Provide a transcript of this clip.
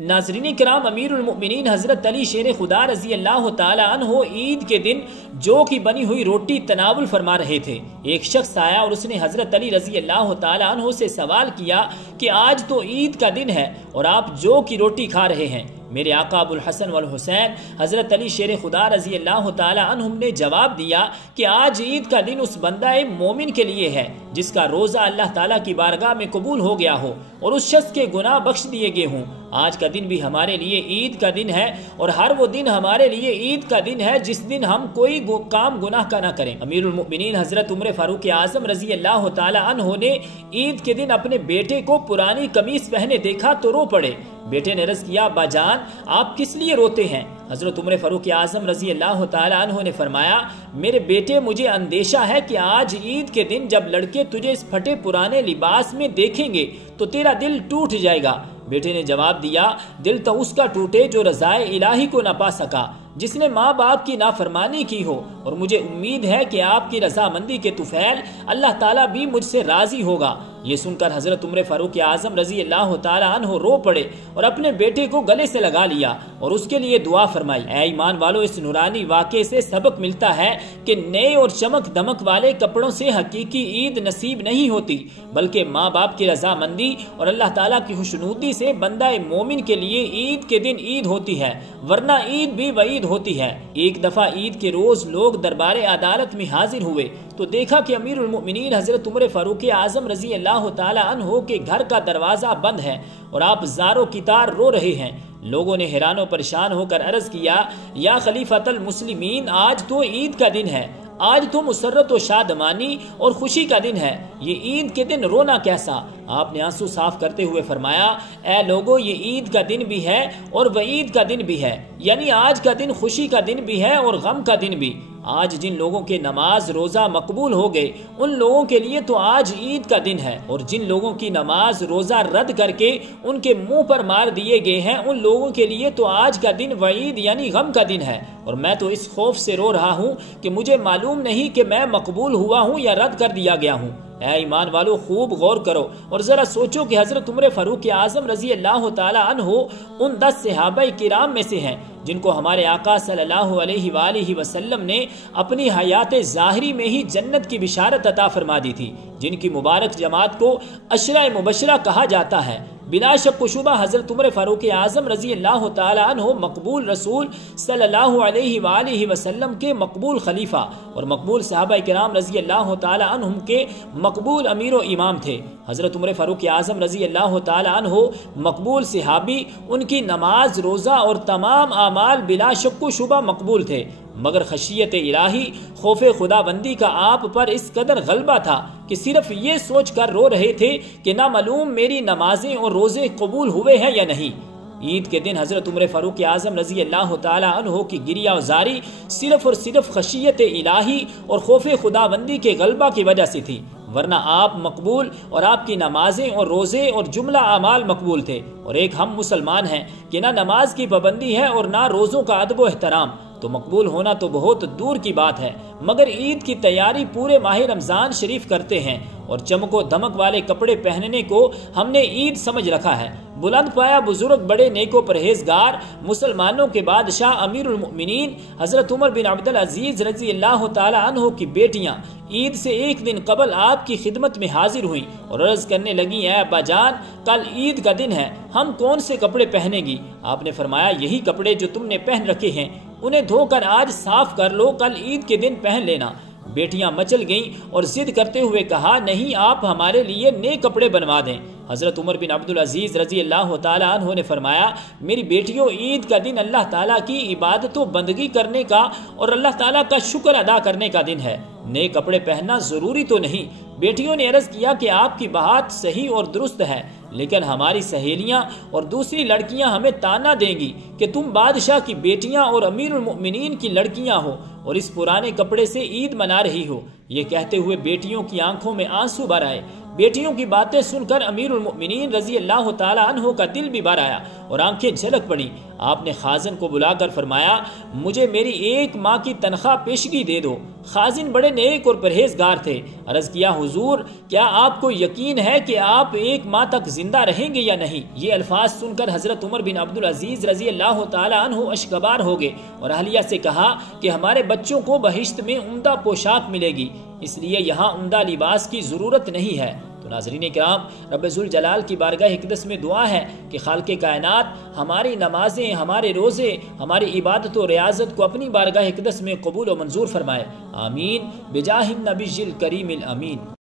ناظرین کرام، امیر المؤمنین حضرت علی شیر خدا رضی اللہ تعالی عنہ عید کے دن جو کی بنی ہوئی روٹی تناول فرما رہے تھے۔ ایک شخص آیا اور اس نے حضرت علی رضی اللہ تعالی عنہ سے سوال کیا کہ آج تو عید کا دن ہے اور آپ جو کی روٹی کھا رہے ہیں۔ میرے آقا ابو الحسن والحسین حضرت علی شیر خدا رضی اللہ تعالی عنہم نے جواب دیا کہ آج عید کا دن اس بندہ مومن کے لیے ہے جس کا روزہ اللہ تعالیٰ کی بارگاہ میں قبول ہو گیا ہو اور اس شخص کے گناہ بخش دیے گئے ہوں۔ آج کا دن بھی ہمارے لیے عید کا دن ہے اور ہر وہ دن ہمارے لیے عید کا دن ہے جس دن ہم کوئی کام گناہ کا نہ کریں۔ امیر المؤمنین حضرت عمر فاروق اعظم رضی اللہ تعالی عنہ نے عید کے دن اپنے بیٹے کو پرانی قمیص پہنے دیکھا تو رو پڑے۔ بیٹے نے عرض کیا، ابا جان آپ کس لیے روتے ہیں؟ حضرت عمر فاروق اعظم رضی اللہ تعالی عنہ نے فرمایا، میرے بیٹے مجھے اندیشہ ہے کہ آج عید کے دن جب لڑکے تجھے اس پھٹے پرانے لباس میں دیکھیں گے تو تیرا دل ٹوٹ جائے گا۔ بیٹے نے جواب دیا، دل تو اس کا ٹوٹے جو رضائے الہی کو نہ پا سکا، جس نے ماں باپ کی نافرمانی کی ہو، اور مجھے امید ہے کہ آپ کی رضامندی کے طفیل اللہ تعالیٰ بھی مجھ سے راضی ہوگا۔ یہ سن کر حضرت عمر فاروق اعظم رضی اللہ تعالی عنہ رو پڑے اور اپنے بیٹے کو گلے سے لگا لیا اور اس کے لیے دعا فرمائی۔ اے ایمان والو، اس نورانی واقعے سے سبق ملتا ہے کہ نئے اور چمک دمک والے کپڑوں سے حقیقی عید نصیب نہیں ہوتی، بلکہ ماں باپ کی رضامندی اور اللہ تعالیٰ کی خوشنودی سے بندہ مومن کے لیے عید کے دن عید ہوتی ہے، ورنہ عید بھی وعید ہوتی ہے۔ ایک دفعہ عید کے روز لوگ دربار عدالت میں حاضر ہوئے تو دیکھا کہ امیر المؤمنین حضرت عمر فاروق اعظم رضی اللہ تعالی عنہ کے گھر کا دروازہ بند ہے اور آپ زاروں کی تار رو رہے ہیں۔ لوگوں نے حیران و پریشان ہو کر عرض کیا، یا خلیفۃ المسلمین، آج تو عید کا دن ہے، آج تو مسرت و شادمانی اور خوشی کا دن ہے، یہ عید کے دن رونا کیسا؟ آپ نے آنسو صاف کرتے ہوئے فرمایا، اے لوگو، یہ عید کا دن بھی ہے اور وعید کا دن بھی ہے، یعنی آج کا دن خوشی کا دن بھی ہے اور غم کا دن بھی۔ آج جن لوگوں کے نماز روزہ مقبول ہو گئے ان لوگوں کے لیے تو آج عید کا دن ہے، اور جن لوگوں کی نماز روزہ رد کر کے ان کے منہ پر مار دیے گئے ہیں ان لوگوں کے لیے تو آج کا دن وعید یعنی غم کا دن ہے۔ اور میں تو اس خوف سے رو رہا ہوں کہ مجھے معلوم نہیں کہ میں مقبول ہوا ہوں یا رد کر دیا گیا ہوں۔ اے ایمان والو، خوب غور کرو اور ذرا سوچو کہ حضرت عمر فاروق اعظم رضی اللہ تعالی عنہ ان 10 صحابہ کرام میں سے ہیں جن کو ہمارے آقا صلی اللہ علیہ وآلہ وسلم نے اپنی حیات ظاہری میں ہی جنت کی بشارت عطا فرما دی تھی، جن کی مبارک جماعت کو عشرہ مبشرہ کہا جاتا ہے۔ بلا شک و شبہ حضرت عمر فاروق اعظم رضی اللہ تعالی عنہ مقبول رسول صلی اللہ علیہ وآلہ وسلم کے مقبول خلیفہ اور مقبول صحابہ کرام رضی اللہ تعالی عنہم کے مقبول امیر و امام تھے۔ حضرت عمر فاروق اعظم رضی اللہ تعالی عنہ مقبول صحابی، ان کی نماز روزہ اور تمام اعمال بلا شک و شبہ مقبول تھے، مگر خشیت الہی، خوف خدا بندی کا آپ پر اس قدر غلبہ تھا کہ صرف یہ سوچ کر رو رہے تھے کہ نہ معلوم میری نمازیں اور روزے قبول ہوئے ہیں یا نہیں۔ عید کے دن حضرت عمر فاروق اعظم رضی اللہ تعالی عنہ کی گریہ و زاری صرف اور صرف خشیت الہی اور خوف خدا بندی کے غلبہ کی وجہ سے تھی، ورنہ آپ مقبول اور آپ کی نمازیں اور روزے اور جملہ اعمال مقبول تھے۔ اور ایک ہم مسلمان ہیں کہ نہ نماز کی پابندی ہے اور نہ روزوں کا ادب و احترام، تو مقبول ہونا تو بہت دور کی بات ہے، مگر عید کی تیاری پورے ماہ رمضان شریف کرتے ہیں اور چمک و دمک والے کپڑے پہننے کو ہم نے عید سمجھ رکھا ہے۔ بلند پایا بزرگ، بڑے نیک و پرہیزگار مسلمانوں کے بادشاہ امیر المؤمنین حضرت عمر بن عبدالعزیز رضی اللہ تعالی عنہ کی بیٹیاں عید سے ایک دن قبل آپ کی خدمت میں حاضر ہوئیں اور عرض کرنے لگیں، اے ابا جان، کل عید کا دن ہے، ہم کون سے کپڑے پہنیں گی؟ آپ نے فرمایا، یہی کپڑے جو تم نے پہن رکھے ہیں انہیں دھو کر آج صاف کر لو، کل عید کے دن پہن لینا۔ بیٹیاں مچل گئیں اور ضد کرتے ہوئے کہا، نہیں، آپ ہمارے لیے نئے کپڑے بنوا دیں۔ حضرت عمر بن عبدالعزیز رضی اللہ تعالی عنہ نے فرمایا، میری بیٹیوں، عید کا دن اللہ تعالیٰ کی عبادت و بندگی کرنے کا اور اللہ تعالیٰ کا شکر ادا کرنے کا دن ہے، نئے کپڑے پہننا ضروری تو نہیں۔ بیٹیوں نے عرض کیا کہ آپ کی بات صحیح اور درست ہے، لیکن ہماری سہیلیاں اور دوسری لڑکیاں ہمیں تانا دیں گی کہ تم بادشاہ کی بیٹیاں اور امیر المؤمنین کی لڑکیاں ہو اور اس پرانے کپڑے سے عید منا رہی ہو۔ یہ کہتے ہوئے بیٹیوں کی آنکھوں میں آنسو بھر آئے۔ بیٹیوں کی باتیں سن کر امیر المؤمنین رضی اللہ تعالی عنہ کا دل بھی بھر آیا اور آنکھیں جھلک پڑی۔ آپ نے خازن کو بلا کر فرمایا مجھے میری 1 ماہ کی تنخواہ پیشگی دے دو۔ خازن بڑے نیک اور پرہیزگار تھے۔ عرض کیا حضور کیا آپ کو یقین ہے کہ آپ 1 ماہ تک زندہ رہیں گے یا نہیں؟ یہ الفاظ سن کر حضرت عمر بن عبدالعزیز رضی اللہ تعالی عنہ اشکبار ہو گئے اور اہلیہ سے کہا کہ ہمارے بچوں کو بہشت میں عمدہ پوشاک ملے گی، اس لیے یہاں عمدہ لباس کی ضرورت نہیں ہے۔ تو ناظرین کرام، رب ذوالجلال کی بارگاہ اقدس میں دعا ہے کہ خالق کائنات ہماری نمازیں، ہمارے روزے، ہماری عبادت و ریاضت کو اپنی بارگاہ اقدس میں قبول و منظور فرمائے۔ آمین بجاہ النبی الکریم الامین۔